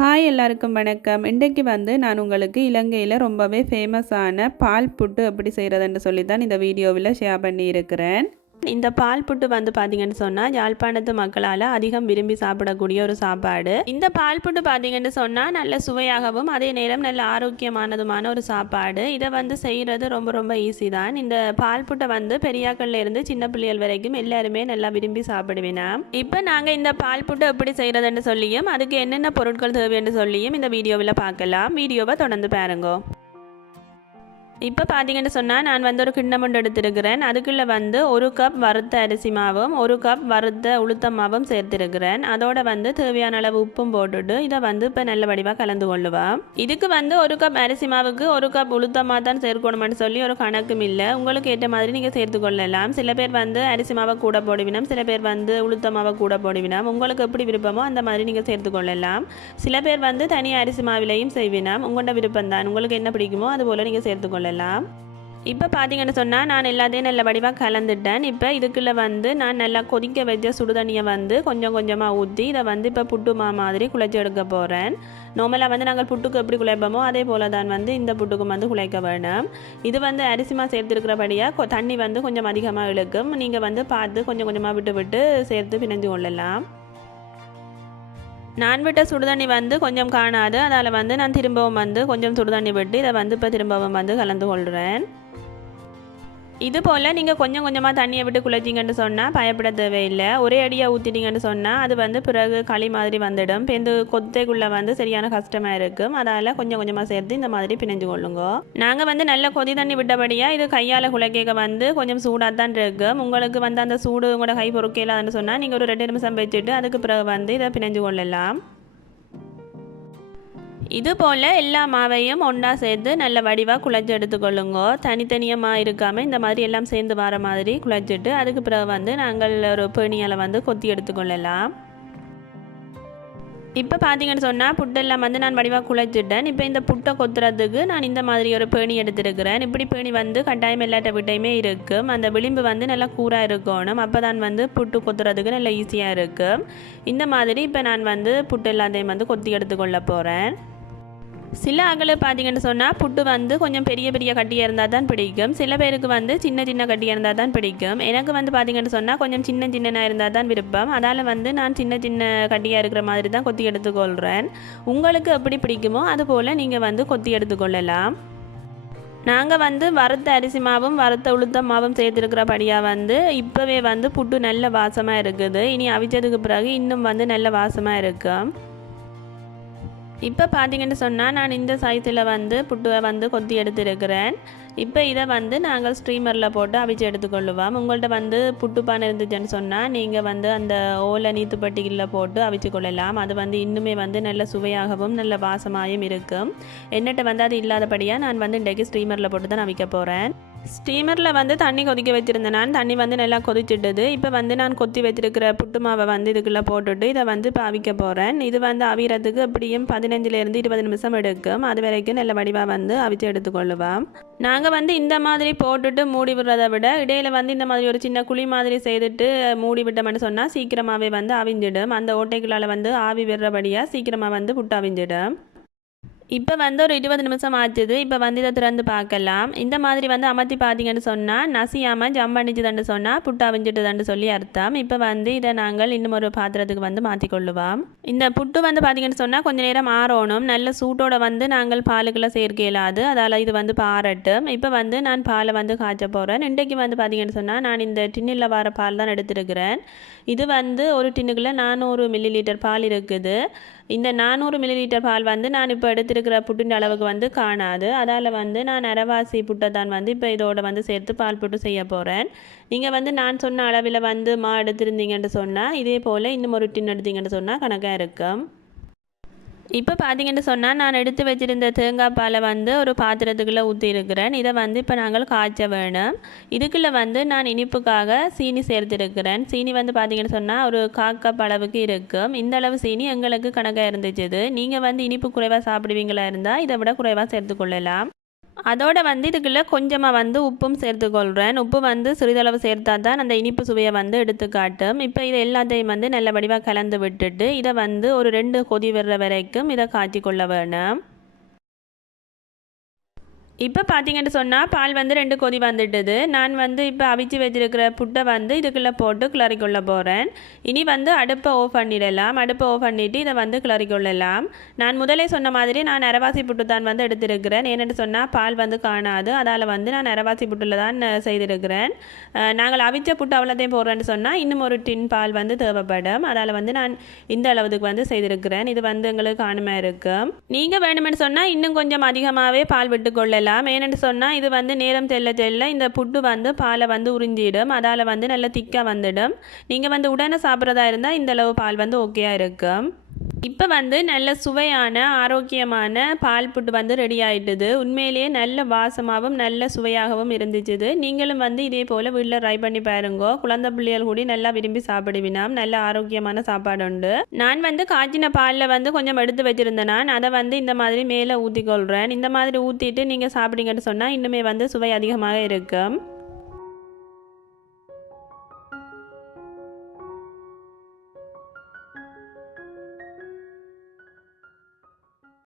Hi எல்லாருக்கும் வணக்கம். இன்றைக்கு வந்து நான் உங்களுக்கு இலங்கையில் ரொம்பவே ஃபேமஸான பால் புட்டு எப்படி செய்கிறதுன்னு சொல்லி தான் இந்த வீடியோவில் ஷேர் பண்ணியிருக்கிறேன். இந்த பால் புட்டு வந்து பார்த்தீங்கன்னு சொன்னால் யாழ்ப்பாணத்து மக்களால் அதிகம் விரும்பி சாப்பிடக்கூடிய ஒரு சாப்பாடு. இந்த பால் புட்டு பார்த்தீங்கன்னு சொன்னால் நல்ல சுவையாகவும் அதே நேரம் நல்ல ஆரோக்கியமானதுமான ஒரு சாப்பாடு. இதை வந்து செய்கிறது ரொம்ப ரொம்ப ஈஸி தான். இந்த பால் புட்டை வந்து பெரியாக்கள்ல இருந்து சின்ன பிள்ளைகள் வரைக்கும் எல்லாருமே நல்லா விரும்பி சாப்பிடுவினா இப்போ நாங்கள் இந்த பால் புட்டு எப்படி செய்கிறதுன்னு சொல்லியும் அதுக்கு என்னென்ன பொருட்கள் தேவைன்னு சொல்லியும் இந்த வீடியோவில் பார்க்கலாம். வீடியோவை தொடர்ந்து பாருங்க. இப்போ பார்த்தீங்கன்னு சொன்னால் நான் வந்து ஒரு கிண்ணமுண்டு எடுத்திருக்கிறேன். அதுக்குள்ளே வந்து ஒரு கப் வறுத்த அரிசி மாவும் ஒரு கப் வறுத்த உளுத்த மாவும் சேர்த்திருக்கிறேன். அதோட வந்து தேவையான அளவு உப்பும் போட்டுட்டு இதை வந்து இப்போ நல்ல வடிவாக கலந்து கொள்ளுவேன் இதுக்கு வந்து ஒரு கப் அரிசி மாவுக்கு ஒரு கப் உளுத்தம்மா தான் சேர்க்கணும்னு சொல்லி ஒரு கணக்கும் இல்லை. உங்களுக்கு ஏற்ற மாதிரி நீங்கள் சேர்த்து கொள்ளலாம். சில பேர் வந்து அரிசி மாவை கூட போடுவினம் சில பேர் வந்து உளுத்த மாவை கூட போடுவினம். உங்களுக்கு எப்படி விருப்பமோ அந்த மாதிரி நீங்கள் சேர்த்து கொள்ளலாம். சில பேர் வந்து தனி அரிசி மாவிலையும் செய்வினம். உங்களோட விருப்பம் தான் உங்களுக்கு என்ன பிடிக்குமோ அது போல் நீங்கள் சேர்த்து கொள்ளலாம் இப்போ பார்த்தீங்கன்னு சொன்னால் நான் எல்லாத்தையும் நல்ல வடிவாக கலந்துட்டேன். இப்போ இதுக்குள்ளே வந்து நான் நல்லா கொதிக்க வச்ச சுடுதண்ணியை வந்து கொஞ்சம் கொஞ்சமாக ஊற்றி இதை வந்து இப்போ புட்டு மா மாதிரி குழைச்சி எடுக்க போகிறேன் நார்மலாக வந்து நாங்கள் புட்டுக்கு எப்படி குழைப்போமோ அதே போல் தான் வந்து இந்த புட்டுக்கும் வந்து குழைக்க வேணும். இது வந்து அரிசிமா சேர்த்துருக்கிறபடியாக தண்ணி வந்து கொஞ்சம் அதிகமாக இழுக்கும். நீங்கள் வந்து பார்த்து கொஞ்சம் கொஞ்சமாக விட்டு விட்டு சேர்த்து பிணைஞ்சு கொள்ளலாம். நான் விட்ட சுடுதண்ணி வந்து கொஞ்சம் காணாது. அதால் வந்து நான் திரும்பவும் வந்து கொஞ்சம் சுடுதண்ணி விட்டு இதை வந்து இப்போ திரும்பவும் வந்து கலந்து கொள்கிறேன் இது போல் நீங்கள் கொஞ்சம் கொஞ்சமாக தண்ணியை விட்டு குளிச்சிங்கன்னு சொன்னால் பயப்பட தேவையில்லை. ஒரே அடியாக ஊற்றிட்டீங்கன்னு சொன்னால் அது வந்து பிறகு களி மாதிரி வந்துடும். பெந்து கொத்தைக்குள்ளே வந்து சரியான கஷ்டமாக இருக்கும். அதால் கொஞ்சம் கொஞ்சமாக சேர்த்து இந்த மாதிரி பிணைஞ்சு கொள்ளுங்க. நாங்கள் வந்து நல்ல கொதி தண்ணி விட்டபடியாக இது கையால் குலைக்க வந்து கொஞ்சம் சூடாக தான் இருக்கும். உங்களுக்கு வந்து அந்த சூடு உங்களோட கை பொறுக்கலான்னு சொன்னால் நீங்கள் ஒரு ரெண்டு நிமிஷம் வச்சுட்டு அதுக்கு பிறகு வந்து இதை பிணைஞ்சு கொள்ளலாம். இது போல் எல்லா மாவையும் ஒன்றா சேர்த்து நல்ல வடிவாக குழச்சி எடுத்துக்கொள்ளுங்க தனித்தனியாக மா இருக்காமல் இந்த மாதிரி எல்லாம் சேர்ந்து வர மாதிரி குழச்சிட்டு அதுக்கு பிறகு வந்து நாங்கள் ஒரு பேணியால் வந்து கொத்தி எடுத்துக்கொள்ளலாம் இப்போ பார்த்தீங்கன்னு சொன்னால் புட்டெல்லாம் வந்து நான் வடிவாக குழைச்சிட்டேன் இப்போ இந்த புட்டை கொத்துறதுக்கு நான் இந்த மாதிரி ஒரு பேணி எடுத்துருக்கிறேன். இப்படி பேணி வந்து கட்டாயம் எல்லாட்ட விட்டையுமே இருக்கும். அந்த விளிம்பு வந்து நல்லா கூராக இருக்கணும். அப்போ தான் வந்து புட்டு கொத்துறதுக்கு நல்லா ஈஸியாக இருக்கும். இந்த மாதிரி இப்போ நான் வந்து புட்டு எல்லாத்தையும் வந்து கொத்தி எடுத்துக்கொள்ள போகிறேன் சில அகல பார்த்தீங்கன்னு சொன்னால் புட்டு வந்து கொஞ்சம் பெரிய பெரிய கட்டியாக இருந்தால் தான் பிடிக்கும். சில பேருக்கு வந்து சின்ன சின்ன கட்டியாக இருந்தால் தான் பிடிக்கும். எனக்கு வந்து பார்த்தீங்கன்னு சொன்னால் கொஞ்சம் சின்ன சின்னனாக இருந்தால் தான் விருப்பம். அதால் வந்து நான் சின்ன சின்ன கட்டியாக இருக்கிற மாதிரி தான் கொத்தி எடுத்துக்கொள்கிறேன் உங்களுக்கு எப்படி பிடிக்குமோ அதுபோல் நீங்கள் வந்து கொத்தி எடுத்துக்கொள்ளலாம். நாங்கள் வந்து வறுத்த அரிசி மாவும் வறுத்த உளுத்த மாவும் சேர்த்துருக்கிறபடியாக வந்து இப்போவே வந்து புட்டு நல்ல வாசமாக இருக்குது. இனி அவிச்சதுக்கு பிறகு இன்னும் வந்து நல்ல வாசமாக இருக்கும். இப்போ பார்த்தீங்கன்னு சொன்னால் நான் இந்த சைஸில் வந்து புட்டுவை வந்து கொத்தி எடுத்துருக்கிறேன். இப்போ இதை வந்து நாங்கள் ஸ்ட்ரீமரில் போட்டு அவிச்சு எடுத்துக்கொள்ளுவோம். உங்கள்கிட்ட வந்து புட்டுப்பானை இருந்துச்சுன்னு சொன்னால் நீங்கள் வந்து அந்த ஓலை நீத்துப்பட்டிகளில் போட்டு அவிச்சு கொள்ளலாம். அது வந்து இன்னுமே வந்து நல்ல சுவையாகவும் நல்ல வாசமாகவும் இருக்கும். என்னட்ட வந்து அது இல்லாதபடியாக நான் வந்து இன்றைக்கு ஸ்ட்ரீமரில் போட்டு தான் அவிக்க போகிறேன் ஸ்டீமரில் வந்து தண்ணி கொதிக்க வச்சுருந்தேன். நான் தண்ணி வந்து நல்லா கொதிச்சிட்டது. இப்போ வந்து நான் கொத்தி வச்சிருக்கிற புட்டு மாவை வந்து இதுக்குள்ளே போட்டுட்டு இதை வந்து பாவிக்க போகிறேன் இது வந்து அவிகிறதுக்கு எப்படியும் பதினஞ்சுலேருந்து இருபது நிமிஷம் எடுக்கும். அது வரைக்கும் நல்ல வடிவாக வந்து அவிச்சு எடுத்துக்கொள்ளுவோம் நாங்கள் வந்து இந்த மாதிரி போட்டுட்டு மூடி விடுறதை விட இடையில வந்து இந்த மாதிரி ஒரு சின்ன குழி மாதிரி செய்துட்டு மூடி விட்டோம்னு சொன்னால் சீக்கிரமாகவே வந்து அவிஞ்சிடும். அந்த ஓட்டைகளால் வந்து ஆவி விடுறபடியாக சீக்கிரமாக வந்து புட்டு அவிஞ்சிடும். இப்போ வந்து ஒரு இருபது நிமிஷம் ஆச்சுது. இப்போ வந்து இதை திறந்து பார்க்கலாம். இந்த மாதிரி வந்து அமர்த்தி பார்த்தீங்கன்னு சொன்னால் நசியாமல் ஜம் பண்ணிச்சுதண்டு சொன்னால் புட்டு அவிஞ்சிட்டுதண்டு சொல்லி அர்த்தம். இப்போ வந்து இதை நாங்கள் இன்னும் ஒரு பாத்திரத்துக்கு வந்து மாற்றிக்கொள்ளுவோம் இந்த புட்டு வந்து பார்த்தீங்கன்னு சொன்னால் கொஞ்சம் நேரம் ஆறணும். நல்ல சூட்டோட வந்து நாங்கள் பாலுக்குள்ளே சேர்க்க இயலாது. அதால் இது வந்து பாரட்டும். இப்போ வந்து நான் பாலை வந்து காய்ச்ச போகிறேன் இன்றைக்கு வந்து பார்த்தீங்கன்னு சொன்னால் நான் இந்த டின்னில் வர பால் தான் எடுத்துருக்கிறேன். இது வந்து ஒரு டின்னுக்குள்ளே நானூறு மில்லி லிட்டர் பால் இருக்குது. இந்த நானூறு மில்லி லிட்டர் பால் வந்து நான் இப்போ எடுத்துருக்கேன் இருக்கிற புட்டின் அளவுக்கு வந்து காணாது. அதால் வந்து நான் நரவாசி புட்டை தான் வந்து இப்போ இதோட வந்து சேர்த்து பால் புட்டு செய்ய போகிறேன் நீங்கள் வந்து நான் சொன்ன அளவில் வந்து மா எடுத்திருந்தீங்கன்னு சொன்னால் இதே போல் இன்னும் ஒரு டின் எடுத்தீங்கன்னு சொன்னால் கணக்காக இருக்கும். இப்போ பார்த்தீங்கன்னு சொன்னால் நான் எடுத்து வச்சுருந்த தேங்காய் பாலை வந்து ஒரு பாத்திரத்துக்குள்ளே ஊற்றிருக்கிறேன் இதை வந்து இப்போ நாங்கள் காய்ச்ச வேணும். இதுக்குள்ளே வந்து நான் இனிப்புக்காக சீனி சேர்த்துருக்கிறேன். சீனி வந்து பார்த்தீங்கன்னு சொன்னால் ஒரு காக்கப் அளவுக்கு இருக்கும். இந்த அளவு சீனி எங்களுக்கு கணக்காக இருந்துச்சு நீங்கள் வந்து இனிப்பு குறைவாக சாப்பிடுவீங்களா இருந்தால் இதை விட குறைவாக சேர்த்துக்கொள்ளலாம் அதோடு வந்து இதுக்குள்ளே கொஞ்சமாக வந்து உப்பும் சேர்த்துக்கொள்கிறேன் உப்பு வந்து சிறிதளவு சேர்த்தா தான் அந்த இனிப்பு சுவையை வந்து எடுத்து காட்டும். இப்போ இது எல்லாத்தையும் வந்து நல்ல வடிவாக கலந்து விட்டுட்டு இதை வந்து ஒரு ரெண்டு கொதி வர்ற வரைக்கும் இதை காய்ச்சி கொள்ள வேணும். இப்போ பார்த்தீங்கன்னு சொன்னால் பால் வந்து ரெண்டு கொதி வந்துட்டுது. நான் வந்து இப்போ அவிச்சு வச்சிருக்கிற புட்டை வந்து இதுக்குள்ளே போட்டு கிளறிக்கொள்ள போகிறேன் இனி வந்து அடுப்பை ஓஃப் பண்ணிடலாம். அடுப்பை ஓஃப் பண்ணிவிட்டு இதை வந்து கிளறிக்கொள்ளலாம். நான் முதலே சொன்ன மாதிரி நான் அரவாசி புட்டு தான் வந்து எடுத்திருக்கிறேன். ஏன்னு சொன்னால் பால் வந்து காணாது. அதால் வந்து நான் அரவாசி புட்டில் தான் செய்திருக்கிறேன். நாங்கள் அவிச்ச புட்டு அவ்வளோத்தையும் போடுறேன்னு சொன்னால் இன்னும் ஒரு டின் பால் வந்து தேவைப்படும். அதால் வந்து நான் இந்த அளவுக்கு வந்து செய்திருக்கிறேன். இது வந்து எங்களுக்கு காணுமா இருக்கும் நீங்கள் வேணுமென்னு சொன்னால் இன்னும் கொஞ்சம் அதிகமாகவே பால் விட்டு கொள்ளலாம் ஏன்னு சொன்னால் இது வந்து நேரம் தெல்ல தெல்ல இந்த புட்டு வந்து பாலை வந்து உறிஞ்சிடும். அதால் வந்து நல்ல திக்காக வந்துடும். நீங்கள் வந்து உடனே சாப்பிட்றதா இருந்தால் இந்த அளவு பால் வந்து ஓகேயா இருக்கும். இப்போ வந்து நல்ல சுவையான ஆரோக்கியமான பால் புட்டு வந்து ரெடி ஆகிட்டுது உண்மையிலேயே நல்ல வாசமாகவும் நல்ல சுவையாகவும் இருந்துச்சுது. நீங்களும் வந்து இதே போல் வீட்டில் ட்ரை பண்ணி பாருங்கோ. குழந்தை பிள்ளைகள் கூட நல்லா விரும்பி சாப்பிடுவினாம் நல்ல ஆரோக்கியமான சாப்பாடு உண்டு. நான் வந்து காய்ச்சின பாலில் வந்து கொஞ்சம் எடுத்து வச்சிருந்தேன் நான். அதை வந்து இந்த மாதிரி மேலே ஊற்றிக்கொள்கிறேன் இந்த மாதிரி ஊற்றிட்டு நீங்கள் சாப்பிடுங்கன்னு சொன்னால் இன்னுமே வந்து சுவை அதிகமாக இருக்கும்.